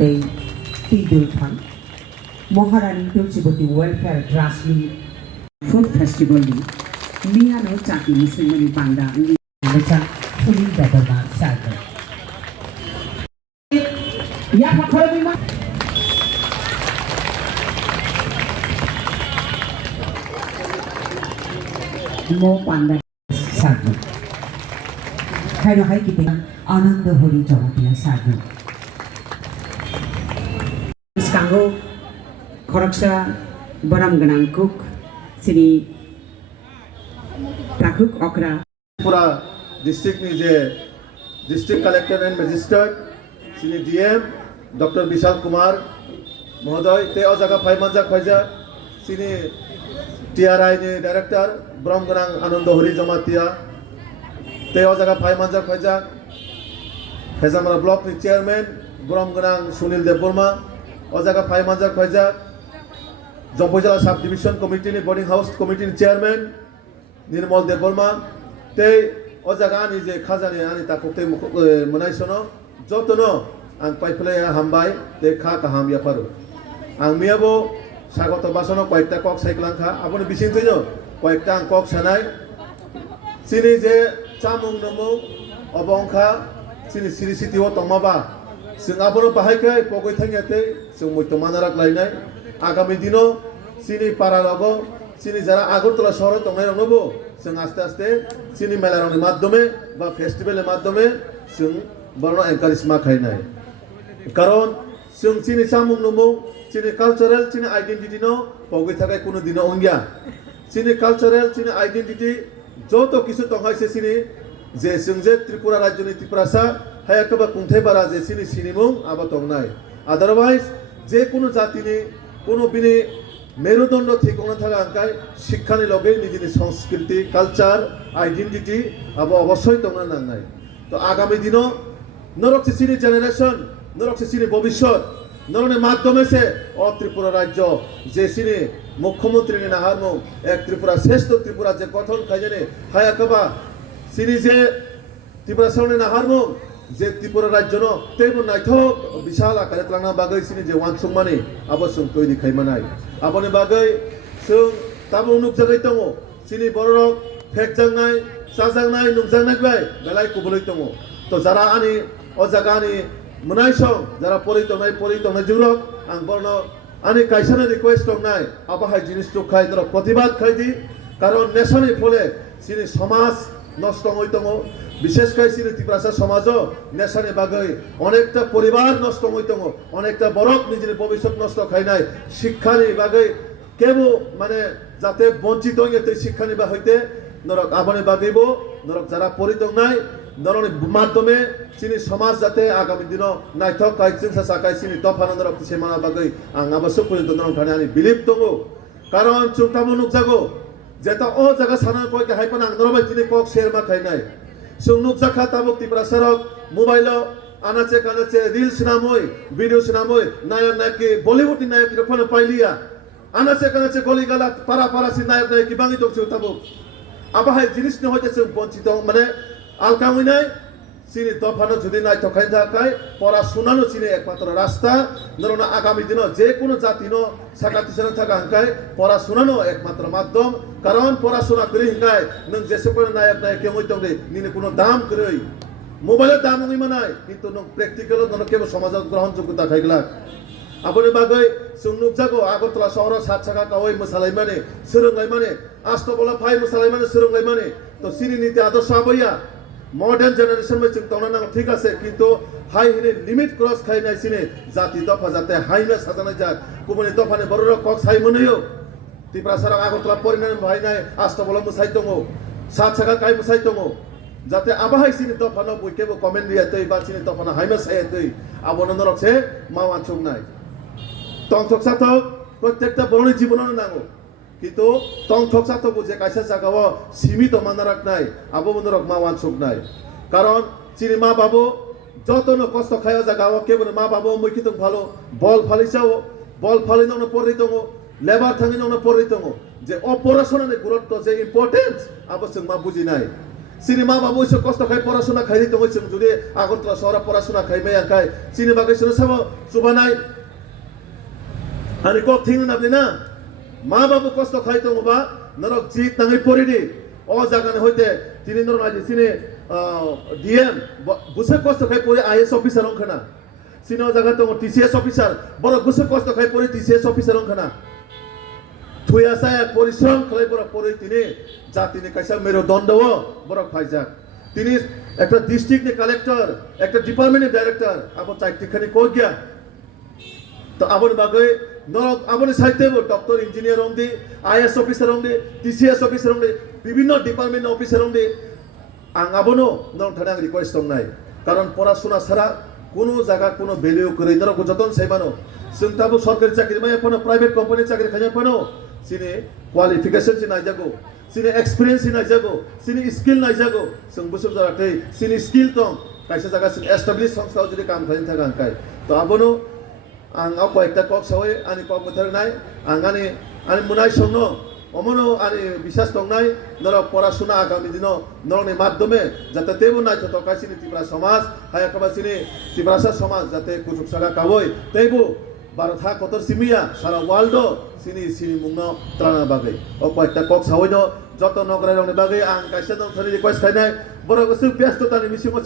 Tidul Fund, Maharani Tulsiboti Welfare Grassroots Food Festival ni Miano Chaki Musimani Panda Lecha Fully Dadaba Saga. Ya Pakorima Mo Panda Saga. Kairo Hai kita Ananda Holi Jamatia Saga. Kanggo Koraksa Baram Ganang Cook Sini Prakuk Okra Pura district ni je district collector and magistrate sini DM Dr. Vishal Kumar Mohodoy te o jaga phai manjak phaija sini TRI ni director Baram Ganang Ananda Hori Jamatia te o jaga phai manjak phaija Hezamara block ni chairman Baram Ganang Sunil Deborma o jaga phai manjak phaija Jompoijala sub division committee ni boarding house committee ni chairman Nirmal Deborma te o jaga ni je khajani ani takokte munai sono jotono ang paiphle hambai te kha kaham ya paru ang miabo sagoto basono koyekta kok saiklanka aponi bising tuino koyekta ang kok sanai sini je chamung nomu obongkha sini siri sitio tongmaba Singapura bahaikai pokoi thangate sing moi tomanarak lainai agami dino sini para logo sini jara Agartala শহরে tongai rongbo sing aste aste sini mela rongni মাধ্যমে বা ফেস্টিভ্যালের মাধ্যমে sing borno encourage ma khainai karon sing sini samung nomo sini cultural sini identity no pokoi thakai kono dino ongya sini cultural sini identity joto kisu tonghaise sini je sing je Tripura রাজ্য ni Tripurasa hayakaba kunthe bara je sini sinimung aba tongnai otherwise je kono jati ni kono bini মেরুদণ্ড ঠিকনা থাকা আঙ্কায় শিক্ষানি লগে নিজের সংস্কৃতি culture identity আবার অবশ্যই তোমরা নাঙ্গাই তো আগামী দিনও নরকছে সিনি জেনারেশন নরকছে সিনি ভবিষ্যৎ নরনের মাধ্যমে সে ত্রিপুরা রাজ্য যে সিনি মুখ্যমন্ত্রী নাহারমু এক ত্রিপুরা শ্রেষ্ঠ ত্রিপুরা যে গঠন খাইজানে হায়াকাবা সিনি যে ত্রিপুরা সামনে নাহারমু যে ত্রিপুরা রাজ্য ন তেমন নাইথক বিশাল আকারে ত্লাংনা বাগৈ সিনি যে ওয়ানসুং মানে আবসুং তৈরি খাইমানাই আপনি বাগৈ जों তাবো নুকজাগাই দङ সিনি বড়রক ফেকজাংনাই সাজাংনাই নুকজাংনাই বাই বেলাই কুবलै দङ তো যারা আনি ও জাগানি মুনাইসং যারা পরিতনাই জুরক আং বর্ণ আনি কাইসানে রিকোয়েস্ট দংনাই আবাহাই জিনিস খাই ধর প্রতিবাদ খাইদি কারণ নেশানি ফলে সিনি সমাজ নষ্ট হই দङ বিশেষ করে সিনি ত্রিপুরা সমাজ নেশানি বাগৈ অনেকটা পরিবার নষ্ট হই দङ অনেকটা বড়ক নিজের ভবিষ্যৎ নষ্ট খাইনাই শিক্ষানি বাগৈ কেবো মানে যাতে বঞ্চিত হইতে শিক্ষানি বা হইতে নরক আবনে বাগৈব নরক যারা পরিতং নাই নরনের মাধ্যমে সিনি সমাজ যাতে আগামী দিন নাইথক কাইচিন সাকাই সিনি তফানা নরক সেমানা বাগৈ আং আবশ্যক পর্যন্ত নরক থানে আনি বিলিভ দङ কারণ চুমতামু নুকজাগো যেটা ও জায়গা সানা কয়কে হাইপান আং নরবাই তিনি কক শেয়ার মা খাইনাই সুনুক জাখা তাবুক ত্রিপুরা সরক মোবাইল আনাচে কানাচে রিলস নামই ভিডিওস নামই নায়ক নায়কি বলিউড নায়ক রকম পাইলিয়া আনাচে কানাচে গলি গালা পারা পারা সি নায়ক নায়কি বাঙি দকছে তাবুক আবাহাই জিনিস ন হইতেছে বঞ্চিত মানে আলকা হইনাই সিনি দফানো যদি নাই তখাই থাকায় পড়াশোনানো সিনি একমাত্র রাস্তা নরনা আগামী দিন যে কোনো জাতি ন সাকাতি সানা থাকা হাঙ্কায় পড়াশোনানো একমাত্র মাধ্যম কারণ পড়াশোনা করে হিঙ্গায় নং যে সকল নায়ক নায়ক কেমন দংলে নিনে কোনো দাম করে মোবাইলের দাম হই মানায় কিন্তু নং প্র্যাকটিক্যাল নন কেবল সমাজের গ্রহণযোগ্যতা খাইগলা আপনি বাগৈ সুনুক জাগো আগরতলা শহর সাত ছাকা কাওই মশালাই মানে সুরঙ্গাই মানে আস্তবলা ফাই মশালাই মানে সুরঙ্গাই মানে তো সিনি নীতি আদর্শ আবইয়া মডার্ন জেনারেশন में चिंता ना ठीक আছে কিন্তু হাই হিনে লিমিট ক্রস খাই নাই সিনে জাতি দফা যাতে হাই না সাজানো যাক কুমনি দফানে বড় কক সাই মনেও ত্রিপুরা সারা আগরতলা পরিণাম ভাই নাই আস্তা বলা মুসাই দङ সাত ছাকা কাই মুসাই দङ যাতে আবাহাই সিনে দফানো বইকেবো কমেন্ট দিয়া তৈ বা সিনে দফানো হাইমা সাই তৈ আবন নরকছে মাওয়ান ছং নাই তংথক সাথক প্রত্যেকটা বড়নি জীবননো নাঙ্গো কিন্তু তংথক সাথক যে কাইসা জাগাও সীমিত মানারাক নাই আবো মনরক মাওয়ান ছং নাই কারণ সিনি মা বাবু যতন কষ্ট খায়া জাগাও কেবল মা বাবু মুখিত ভালো বল ফালিছাও বল ফালিনো পড়ি দङ লেবার থাঙ্গিনো পড়ি দङ যে অপরাশননে গুরুত্ব যে ইম্পর্টেন্স আবশ্যক মা বুঝি নাই sini ma babu isu kosto kai porasuna khai to isum judi Agartala shahara porasuna khai mai angkai sini bagai sunu samo subanai ani kok thing na bina ma babu kosto khai to ba narok jit tangai poridi o jaga ne hoite tini nor aji sini DM buse kosto khai pore IAS officer onkhana sini o jaga to TCS officer boro buse kosto khai pore TCS officer onkhana থুয়া সায়া পরিশ্রম করে বড় পরে তিনি যা তিনি কাইসা মেরো দণ্ডও বড় ফাইজা তিনি একটা ডিস্ট্রিক্ট নি কালেক্টর একটা ডিপার্টমেন্টের ডাইরেক্টর আবো চাইটিখানি কই গিয়া তো আবর বাগে নরক আবনে সাইতে ডক্টর ইঞ্জিনিয়ার অংদি আইএস অফিসার অংদি টিসিএস অফিসার অংদি বিভিন্ন ডিপার্টমেন্ট অফিসার অংদি আং আবনো নরক থানা রিকোয়েস্ট নাই কারণ পড়াশোনা ছাড়া কোনো জায়গা কোনো ভ্যালু করে নরক যতন সাইমানো जों दाबो सरकारि चाकरि माया फनो प्राइवेट कंपनी चाकरि खाया फनो सिनि क्वालिफिकेशन सि नायजागो सिनि एक्सपीरियंस सि नायजागो सिनि स्किल नायजागो जों बोसोर जाराखै सिनि स्किल दं कायसा जागा सिनि एस्टाब्लिश संस्थायाव जुदि काम खालामनो थाखाय आंखाय तो आबोनो आं आव कयेकटा कक सावै आनि कक बोथारनाय आं आनि मुनाय संनो अमनो आनि बिसास दंनाय नरक पराशुना आगामी दिनो नरकनि माध्यमे जाते तेबो नायथतो कासिनि तिब्रा समाज हायाकबा सिनि तिब्रासा समाज जाते कुजुक सागा कावै तेबो भारत हा कतर सिमिया सारा वर्ल्ड सिनि सिनि मुंनो त्राना बागै ओ कयेकटा कक सावैनो जत नगराय रंनि बागै आं कायसा दं थनि रिक्वेस्ट खायनाय बरो गोसो व्यस्ततानि मिसिङाव